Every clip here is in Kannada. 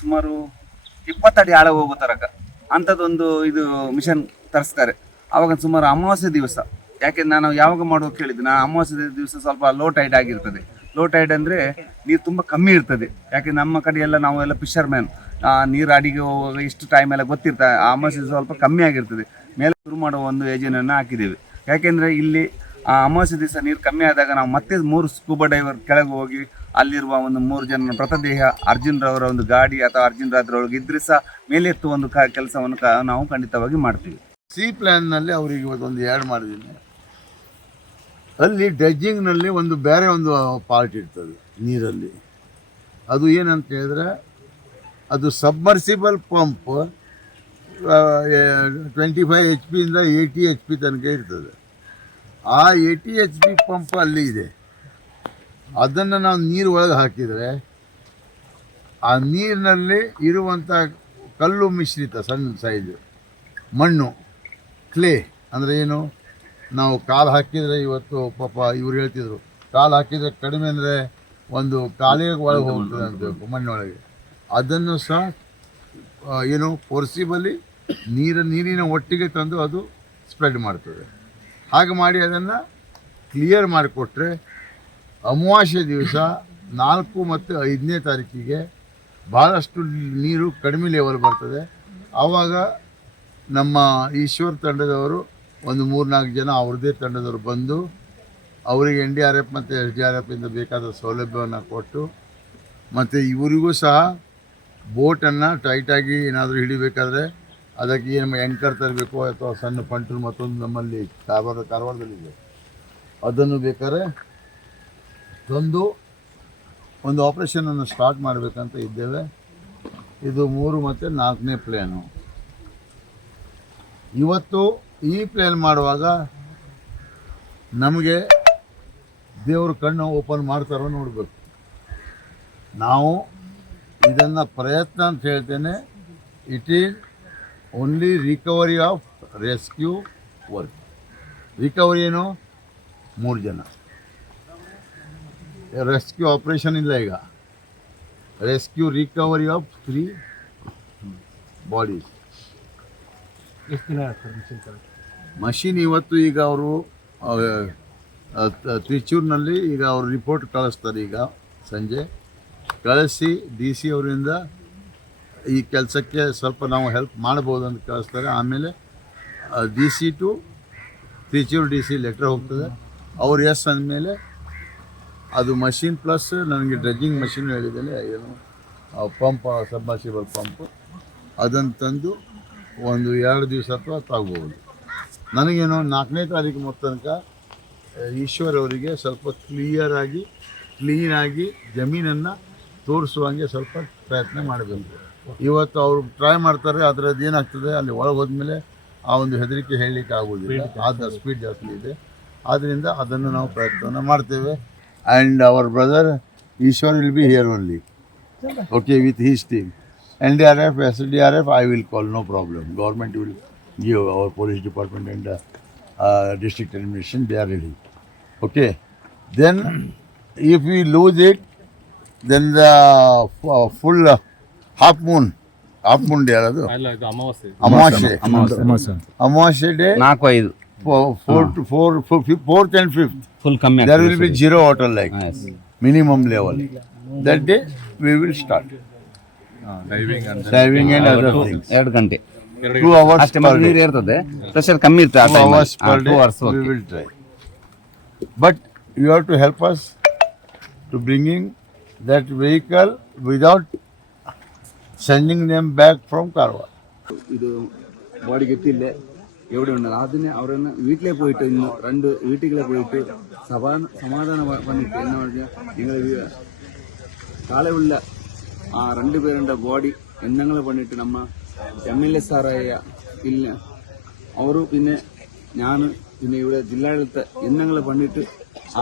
ಸುಮಾರು 20 ಅಡಿ ಆಳ ಹೋಗೋ ತನಕ ಅಂಥದ್ದೊಂದು ಇದು ಮಿಷನ್ ತರಿಸ್ತಾರೆ. ಆವಾಗ ಸುಮಾರು ಅಮಾವಾಸ್ಯೆ ದಿವಸ, ಯಾಕೆಂದ್ರೆ ನಾನು ಯಾವಾಗ ಮಾಡುವಾಗ ಕೇಳಿದ್ದು, ನಾನು ಅಮಾವಾಸ್ಯೆ ದಿವಸ ಸ್ವಲ್ಪ ಲೋ ಟೈಡ್ ಆಗಿರ್ತದೆ. ಲೋ ಟೈಡ್ ಅಂದರೆ ನೀರು ತುಂಬ ಕಮ್ಮಿ ಇರ್ತದೆ. ಯಾಕೆ ನಮ್ಮ ಕಡೆ ಎಲ್ಲ ನಾವೆಲ್ಲ ಫಿಶರ್ ಮ್ಯಾನ್, ನೀರು ಅಡಿಗೆ ಹೋಗುವಾಗ ಇಷ್ಟು ಟೈಮ್ ಎಲ್ಲ ಗೊತ್ತಿರ್ತದೆ. ಆ ಅಮಾವಾಸ್ಯೆ ಸ್ವಲ್ಪ ಕಮ್ಮಿ ಆಗಿರ್ತದೆ. ಮೇಲೆ ಶುರು ಮಾಡುವ ಒಂದು ಯೋಜನೆಯನ್ನು ಹಾಕಿದ್ದೇವೆ. ಯಾಕೆಂದರೆ ಇಲ್ಲಿ ಆ ಅಮಾವಾಸ್ಯೆ ದಿವಸ ನೀರು ಕಮ್ಮಿ ಆದಾಗ ನಾವು ಮತ್ತೆ 3 ಸ್ಕೂಬಾ ಡೈವರ್ ಕೆಳಗೆ ಹೋಗಿ ಅಲ್ಲಿರುವ ಒಂದು 3 ಜನ ಮೃತದೇಹ ಅರ್ಜುನ್ರವರ ಒಂದು ಗಾಡಿ ಅಥವಾ ಅರ್ಜುನ್ ರಾತ್ರೊಳಗೆ ಇದ್ರೆ ಸಹ ಮೇಲೆ ಎತ್ತುವ ಒಂದು ಕೆಲಸವನ್ನು ನಾವು ಖಂಡಿತವಾಗಿ ಮಾಡ್ತೀವಿ. ಸಿ ಪ್ಲ್ಯಾನ್ನಲ್ಲಿ ಅವರಿಗೆ ಇವತ್ತೊಂದು ಆ್ಯಡ್ ಮಾಡಿದ್ದೀನಿ. ಅಲ್ಲಿ ಡ್ರೆಜ್ಜಿಂಗ್ನಲ್ಲಿ ಒಂದು ಬೇರೆ ಒಂದು ಪಾರ್ಟ್ ಇರ್ತದೆ ನೀರಲ್ಲಿ. ಅದು ಏನಂತ ಹೇಳಿದ್ರೆ, ಅದು ಸಬ್ಮರ್ಸಿಬಲ್ ಪಂಪ್ 25 HP ಇಂದ 80 HP ತನಕ ಇರ್ತದೆ. ಆ 80 HP ಪಂಪ್ ಅಲ್ಲಿ ಇದೆ. ಅದನ್ನು ನಾವು ನೀರು ಒಳಗೆ ಹಾಕಿದರೆ ಆ ನೀರಿನಲ್ಲಿ ಇರುವಂಥ ಕಲ್ಲು ಮಿಶ್ರಿತ ಸಣ್ಣ ಸೈಜು ಮಣ್ಣು, ಕ್ಲೇ ಅಂದರೆ ಏನು, ನಾವು ಕಾಲು ಹಾಕಿದರೆ ಇವತ್ತು ಪಾಪ ಇವ್ರು ಹೇಳ್ತಿದ್ರು ಕಾಲು ಹಾಕಿದರೆ ಕಡಿಮೆ ಅಂದರೆ ಒಂದು ಕಾಲಿಗೆ ಒಳಗೆ ಹೋಗ್ತದೆ ಅಂತ ಮಣ್ಣೊಳಗೆ. ಅದನ್ನು ಸಹ ಏನು ಫೋರ್ಸಿಬಲಿ ನೀರಿನ ಒಟ್ಟಿಗೆ ತಂದು ಅದು ಸ್ಪ್ರೆಡ್ ಮಾಡ್ತದೆ. ಹಾಗೆ ಮಾಡಿ ಅದನ್ನು ಕ್ಲಿಯರ್ ಮಾಡಿಕೊಟ್ರೆ ಅಮಾವಾಸ್ಯೆ ದಿವಸ 4 ಮತ್ತು 5ನೇ ತಾರೀಕಿಗೆ ಭಾಳಷ್ಟು ನೀರು ಕಡಿಮೆ ಲೆವೆಲ್ ಬರ್ತದೆ. ಆವಾಗ ನಮ್ಮ ಈಶ್ವರ್ ತಂಡದವರು ಒಂದು 3-4 ಜನ ಅವ್ರದ್ದೇ ತಂಡದವರು ಬಂದು ಅವರಿಗೆ NDRF ಮತ್ತು SDRF ಇಂದ ಬೇಕಾದ ಸೌಲಭ್ಯವನ್ನು ಕೊಟ್ಟು, ಮತ್ತು ಇವರಿಗೂ ಸಹ ಬೋಟನ್ನು ಟೈಟಾಗಿ ಏನಾದರೂ ಹಿಡಿಬೇಕಾದ್ರೆ ಅದಕ್ಕೆ ಏನು ಆ್ಯಂಕರ್ ತರಬೇಕು ಅಥವಾ ಸಣ್ಣ ಪಂಟು ಮತ್ತೊಂದು ನಮ್ಮಲ್ಲಿ ಕಾರವಾರದಲ್ಲಿದೆ, ಅದನ್ನು ಬೇಕಾದ್ರೆ ತಂದು ಒಂದು ಆಪ್ರೇಷನನ್ನು ಸ್ಟಾರ್ಟ್ ಮಾಡಬೇಕಂತ ಇದ್ದೇವೆ. ಇದು 3 ಮತ್ತು 4ನೇ ಪ್ಲ್ಯಾನು. ಇವತ್ತು ಈ ಪ್ಲ್ಯಾನ್ ಮಾಡುವಾಗ ನಮಗೆ ದೇವರು ಕಣ್ಣು ಓಪನ್ ಮಾಡ್ತಾರೋ ನೋಡಬೇಕು. ನಾವು ಇದನ್ನು ಪ್ರಯತ್ನ ಅಂತ ಹೇಳ್ತೇನೆ. It is only recovery of rescue work. Recovery ಏನು, 3 ಜನ. ರೆಸ್ಕ್ಯೂ ಆಪ್ರೇಷನ್ ಇಲ್ಲ ಈಗ. Rescue recovery of 3 bodies. Machine ಇವತ್ತು ಈಗ ಅವರು ತ್ರಿಚೂರಿನಲ್ಲಿ ಈಗ ಅವರು ರಿಪೋರ್ಟ್ ಕಳಿಸ್ತಾರೆ. ಈಗ ಸಂಜೆ ಕಳಿಸಿ DC ಅವರಿಂದ ಈ ಕೆಲಸಕ್ಕೆ ಸ್ವಲ್ಪ ನಾವು ಹೆಲ್ಪ್ ಮಾಡ್ಬೋದು ಅಂತ ಕಳಿಸ್ತಾರೆ. ಆಮೇಲೆ DC ಟು ತ್ರಿಚೂರು DC ಲೆಟ್ರ್ ಹೋಗ್ತದೆ. ಅವ್ರು ಎಸ್ ಅಂದಮೇಲೆ ಅದು ಮಷೀನ್ ಪ್ಲಸ್ ನನಗೆ ಡ್ರೆಜ್ಜಿಂಗ್ ಮಷೀನ್ ಹೇಳಿದ್ದೇನೆ, ಏನು ಪಂಪ್ ಸಬ್ಮರ್ಸಿಬಲ್ ಪಂಪ್, ಅದನ್ನು ತಂದು ಒಂದು 2 ದಿವಸ ಅಥವಾ ತಾಗ್ಬೋದು. ನನಗೇನು 4ನೇ ತಾರೀಕು ಮೊತ್ತ ತನಕ ಈಶ್ವರ್ ಅವರಿಗೆ ಸ್ವಲ್ಪ ಕ್ಲೀನಾಗಿ ಜಮೀನನ್ನು ತೋರಿಸುವಂಗೆ ಸ್ವಲ್ಪ ಪ್ರಯತ್ನ ಮಾಡಬೇಕು. ಇವತ್ತು ಅವರು ಟ್ರೈ ಮಾಡ್ತಾರೆ, ಅದರದ್ದು ಏನಾಗ್ತದೆ ಅಲ್ಲಿ ಒಳಗೆ ಹೋದ್ಮೇಲೆ ಆ ಒಂದು ಹೆದರಿಕೆ ಹೇಳಲಿಕ್ಕೆ ಆಗೋದಿಲ್ಲ, ಆದ ಸ್ಪೀಡ್ ಜಾಸ್ತಿ ಇದೆ. ಆದ್ದರಿಂದ ಅದನ್ನು ನಾವು ಪ್ರಯತ್ನ ಮಾಡ್ತೇವೆ. And our brother Eshwar will be here only, okay, with his team. NDRF, SDRF, I will call, no problem. Government will give, our police department and district administration, they are ready. Okay. Then, if we lose it, then the full half moon day, ಅದು ಅಮಾವಾಸ್ಯೆ day 4th and 5th, full ಕಮ್ಮಿ, there will be 0 water like minimum level. That day we will start diving and other things. 2 ಗಂಟೆ 2 hours ಅಷ್ಟೇ per day. ನೀರು ಇರ್ತದೆ, ಪ್ರೆಷರ್ ಕಮ್ಮಿ ಇರ್ತದೆ. 2 hours per day we will try. But you have to help us to bringing that vehicle without sending them back from Karwar. ഇത് ബോഡി കെട്ടില്ലേ എവിടെ ഉണ്ട് അതിന് അവരൊന്ന് വീട്ടിലേ പോയിട്ട് ഇന്ന് 2 വീട്ടിലെ പോയിട്ട് സമാധാനം பண்ணிட்டு என்ன പറഞ്ഞാൽ നിങ്ങൾ കാലമുള്ള ആ 2 പേരുടെ ബോഡി എണ്ണങ്ങൾ പണിട്ട് നമ്മ MLA സാറായ ഇല്ല ಅವರು പിന്നെ ഞാൻ പിന്നെ ഇവിടെ ജില്ലാഡಳಿತ എണ്ണങ്ങൾ പണിട്ട്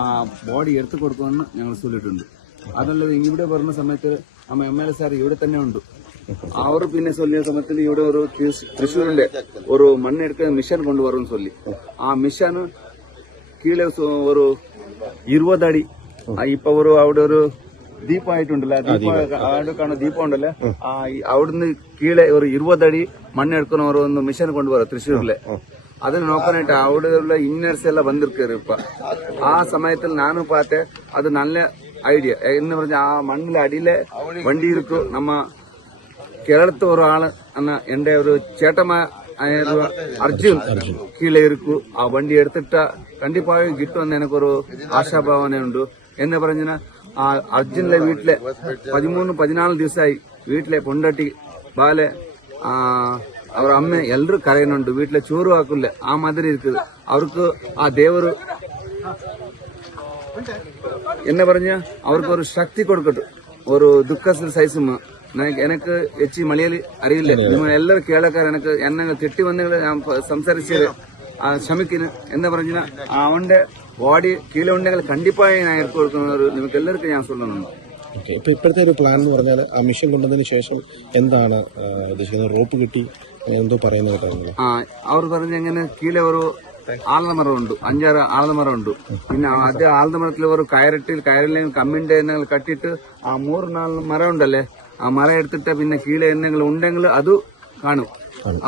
ആ ബോഡി എടുത്തു കൊടുക്കുമെന്ന് ഞങ്ങൾ ചൊല്ലിട്ടുണ്ട്. അതല്ലാതെ ഇവിടെ വരുന്ന സമയത്ത് നമ്മ MLA സാർ ഇവിടെ തന്നെ ഉണ്ട്. അവർ പിന്നെ ചൊല്ലിയ സമയത്തിൽ ഇവിടെ ഒരു തൃശ്ശൂരിന്റെ ഒരു മണ്ണെടുക്ക മിഷൻ കൊണ്ടുവരും ചൊല്ലി. ആ മിഷൻ കീഴെ ഒരു 20 അടി ഇപ്പൊ അവിടെ ഒരു ദീപമായിട്ടുണ്ടല്ലോ അവിടെ കാണുന്ന ദീപം ഉണ്ടല്ലോ അവിടുന്ന് കീഴെ ഒരു 20 അടി മണ്ണെടുക്കുന്ന ഒരു മിഷൻ കൊണ്ടുപോകും തൃശ്ശൂരിലെ. അതിന് നോക്കാനായിട്ട് അവിടെ ഉള്ള ഇന്നേഴ്സ് എല്ലാം വന്നിരിക്കാറ് ഇപ്പൊ. ആ സമയത്തിൽ നാനും പാത്തെ അത് നല്ല ഐഡിയ എന്ന് പറഞ്ഞാൽ ആ മണ്ണിലെ അടിയിലെ വണ്ടി ഇരിക്കും. നമ്മ കേരളത്തെ ഒരാള് എന്ന എന്റെ ഒരു ചേട്ടമായ അർജുൻ കീഴെ ഇരിക്കും. ആ വണ്ടി എടുത്തിട്ട് കണ്ടിപ്പായും കിട്ടുമെന്ന് എനിക്കൊരു ആശാഭാവനയുണ്ട്. എന്ന് പറഞ്ഞാൽ ആ അർജുനിലെ വീട്ടിലെ 13-14 ദിവസമായി വീട്ടിലെ പൊണ്ടട്ടി ബാലെ ಅವ್ರ ಅಮ್ಮ ಎಲ್ರು ಕರೆಯನುಂಟು വീട്ടിലെ ചോറ് ആക്കില്ല. ആ മാതിരി இருக்குது. അവർക്ക് ആ ദേവര് എന്നെ പറഞ്ഞ അവർക്ക് ഒരു ശക്തി കൊടുക്കട്ടു. ഒരു ദുഃഖത്തിൽ സൈസും എനിക്ക് ಹೆಚ್ಚಿ ಮಳೆಯಲ್ಲಿ അറിയില്ല. നിങ്ങൾ എല്ലാവരും കേളക്കാർ എനിക്ക് എന്നെ തെറ്റി വന്നെങ്കിൽ ഞാൻ സംസാരിച്ചത് ക്ഷമിക്കുന്നു. എന്ന് പറഞ്ഞാൽ അവന്റെ ബോഡി കീഴെ ഉണ്ടെങ്കിൽ കണ്ടിപ്പായി ഞാൻ എടുത്തു കൊടുക്കുന്നത് നിങ്ങൾക്ക് എല്ലാവർക്കും ഞാൻ சொல்லுന്നുണ്ട്. ഇപ്പൊ ഇപ്പോഴത്തെ ഒരു പ്ലാൻ എന്ന് പറഞ്ഞാൽ ആ മിഷൻ കൊണ്ടതിന് ശേഷം എന്താണ് ഉദ്ദേശിക്കുന്നത്? റോപ്പ് കിട്ടി എന്തോ പറയുന്നത് കേട്ടായിരുന്നു. അവർ പറഞ്ഞ എങ്ങനെ കീഴെ ഒരു ആൽമരം ഉണ്ട്, 5-6 ആൽമരം ഉണ്ട്. പിന്നെ അതേ ആൽമരത്തിൽ ഒരു കയറിലെങ്കിൽ കമ്മിന്റെ കട്ടിട്ട് ആ 3-4 മരം ഉണ്ടല്ലേ, ആ മരം എടുത്തിട്ട് പിന്നെ കീഴെ എന്തെങ്കിലും ഉണ്ടെങ്കിൽ അത് കാണും.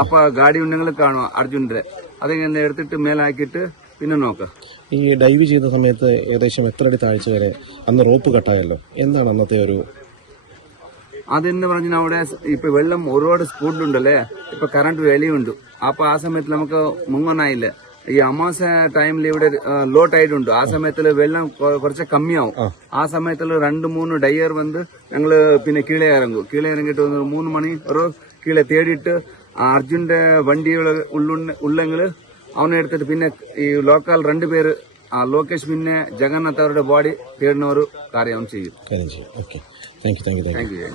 അപ്പൊ ഗാഡി ഉണ്ടെങ്കിൽ കാണും അർജുന്റെ. അതിങ്ങനെ എടുത്തിട്ട് മേലാക്കിയിട്ട് പിന്നെ നോക്കാം. ഈ ഡൈവ് ചെയ്ത സമയത്ത് ഏകദേശം എത്ര അടി താഴ്ച വരെ അന്ന് റോപ്പ് കട്ടായല്ലോ, എന്താണ് അന്നത്തെ ഒരു അതെന്ന് പറഞ്ഞാൽ അവിടെ ഇപ്പൊ വെള്ളം ഒരുപാട് സ്പീഡിലുണ്ടല്ലേ, ഇപ്പൊ കറണ്ട് വെളിയുണ്ട്. അപ്പൊ ആ സമയത്ത് നമുക്ക് മുങ്ങാനായില്ല. ഈ അമാസ ടൈമിൽ ഇവിടെ ലോ ടൈഡ് ഉണ്ട്. ആ സമയത്തിൽ വെള്ളം കുറച്ച് കമ്മിയാവും. ആ സമയത്തിൽ 2-3 ഡയർ വന്ന് ഞങ്ങള് പിന്നെ കീഴെ ഇറങ്ങും. കീഴെ ഇറങ്ങിയിട്ട് 3 മണി ഒരു കീഴെ തേടിയിട്ട് അർജുന്റെ വണ്ടികൾ ഉള്ളെങ്കിൽ അവനെ എടുത്തിട്ട് പിന്നെ ഈ ലോക്കൽ 2 പേര് ലോകേഷ് പിന്നെ ജഗന്നാഥ് അവരുടെ ബോഡി തേടുന്ന ഒരു കാര്യം ചെയ്യും. Okay, thank you.